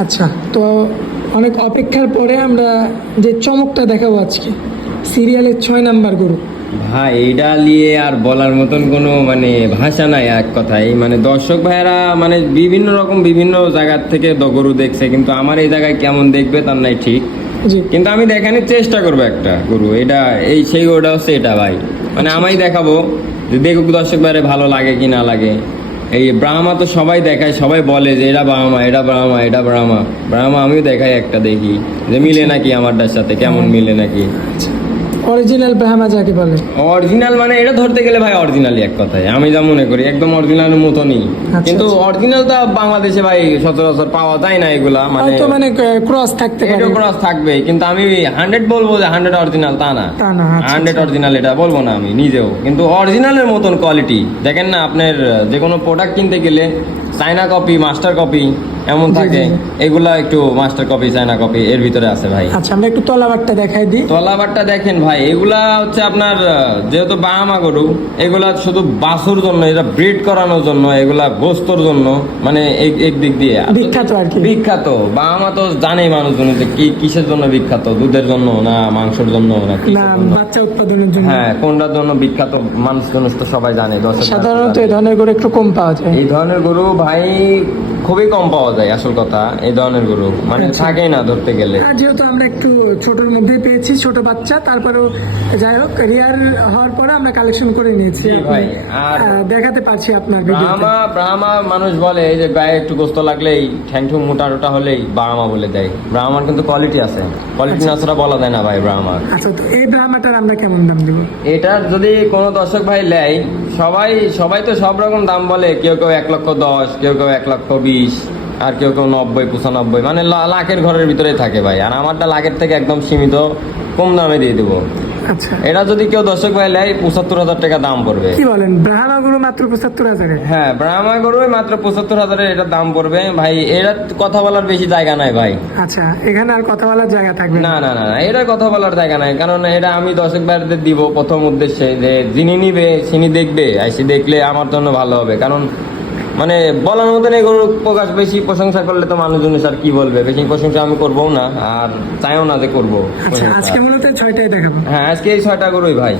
আচ্ছা, তো অনেক অপেক্ষার পরে আমরা যে চমকটা দেখাবো আজকে, সিরিয়ালের 6 নাম্বার গরু। ভাই এটা নিয়ে আর বলার মতন কোনো মানে ভাষা নাই এক কথায়। মানে দর্শক ভাইয়েরা মানে বিভিন্ন রকম বিভিন্ন জায়গার থেকে গরু দেখছে, কিন্তু আমার এই জায়গায় কেমন দেখবে তার নাই ঠিক। জি, কিন্তু আমি দেখানোর চেষ্টা করবো একটা গরু, এটা এই সেই গরুটা হচ্ছে এটা ভাই। মানে আমি দেখাবো যে দেখুক দর্শক ভাইরে ভালো লাগে কি না লাগে। এই ব্রাহ্মা তো সবাই দেখায়, সবাই বলে যে এটা ব্রাহ্মা, এটা ব্রাহ্মা, এটা ব্রাহ্মা। ব্রাহ্মা আমিও দেখাই একটা, দেখি যে মিলে নাকি আমারটার সাথে, কেমন মিলে নাকি। অরিজিনাল ব্রাহ্মা যাকে বলে। অরিজিনাল মানে এটা ধরতে গেলে ভাই অরিজিনালি এক কথায় আমি যা মনে করি একদম অরিজিনালের মতনই। কিন্তু অরিজিনালটা বাংলাদেশে ভাই সচরাচর পাওয়া যায় না এগুলা, মানে হয়তো মানে ক্রস থাকতে পারে, এটা ক্রস থাকবে, কিন্তু আমি 100 বলবো যে 100 অরিজিনাল তা না। তা না, আচ্ছা, 100 অরিজিনাল এটা বলবো না আমি নিজেও, কিন্তু অরিজিনালের মতন কোয়ালিটি দেখেন না। আপনার যে কোনো প্রোডাক্ট কিনতে গেলে চায়না কপি, মাস্টার কপি এমন জি, থাকে, জি, জি। এগুলা একটু মাস্টার কপি, চায়না কপি এর ভিতরে আছে ভাই। আচ্ছা, আমরা একটু তলাবারটা দেখাই দিই। তলাবারটা দেখেন ভাই, এগুলা হচ্ছে আপনার যেহেতু বাহামা গরু, এগুলা শুধু বাছুর জন্য, এটা ব্রিড করানোর জন্য, এগুলা গোস্তর জন্য, মানে এক দিক দিয়ে বিখ্যাত আর কি। বিখ্যাত। বাহামা তো জানেই মানুষজন যে কি কিসের জন্য বিখ্যাত, দুধের জন্য না মাংসের জন্য না কিসের না, জন্য? বাচ্চা উৎপাদনের জন্য। হ্যাঁ, কোনটার জন্য বিখ্যাত মানুষ তো সবাই জানে। সাধারণত এই ধরনের গরু একটু কম পাওয়া যায়। এই ধরনের গরু ভাই খুবই কম পাওয়া যায় আসল কথা। এই ধরনের গরু মানে আচ্ছা। থাকেই না ধরতে গেলে। আর যেহেতু আমরা একটু ছোটর মধ্যে পেয়েছি, ছোট বাচ্চা, তারপরেও যাই হোক রিয়ার হওয়ার পরে আমরা কালেকশন করে নিয়েছি। জি ভাই, আর দেখাতে পারছি আপনার ভিডিওতে। ব্রাহ্মা মানুষ বলে যে গায়ে একটু গোস্ত লাগলেই, ঠ্যাং ঠুং মোটা টোটা হলেই ব্রাহ্মা বলে দেয়। ব্রাহ্মার কিন্তু কোয়ালিটি আছে, কোয়ালিটি না ছাড়া বলা যায় না ভাই ব্রাহ্মার। আচ্ছা, তো এই ব্রাহ্মাটার আমরা কেমন দাম দেব? এটা যদি কোনো দর্শক ভাই নেয়, সবাই তো সব রকম দাম বলে। কেউ 1,10,000, কেউ 1,20,000, আর কেউ 90, 95, মানে লাখের ঘরের ভিতরেই থাকে ভাই। আর আমারটা লাখের থেকে একদম সীমিত, কম দামে দিয়ে দেবো। আচ্ছা, এটা যদি কেউ দর্শক ভাই নেয় 75,000 টাকা দাম পড়বে। কি বলেন, ব্রাহ্মা গরু মাত্র 75,000? হ্যাঁ, ব্রাহ্মা গরু মাত্র 75,000 এটা দাম পড়বে ভাই। এটা কথা বলার বেশি জায়গা নাই ভাই। আচ্ছা, এখানে আর কথা বলার জায়গা থাকবে না না না, এটা কথা বলার জায়গা নাই, কারণ এটা আমি দর্শক ভাইদের দিব প্রথম উদ্দেশ্যে যে যিনি নিবে তিনি দেখবে, আইসি দেখলে আমার জন্য ভালো হবে। কারণ মানে বলার মতন এই গরুর প্রকাশ, বেশি প্রশংসা করলে তো মানুষজন আর কি বলবে, বেশি প্রশংসা আমি করবো না আর চাইও না যে করবো। আচ্ছা, আজকে মূলত 6টাই দেখাবো। হ্যাঁ, আজকে এই 6টা গরুই ভাই।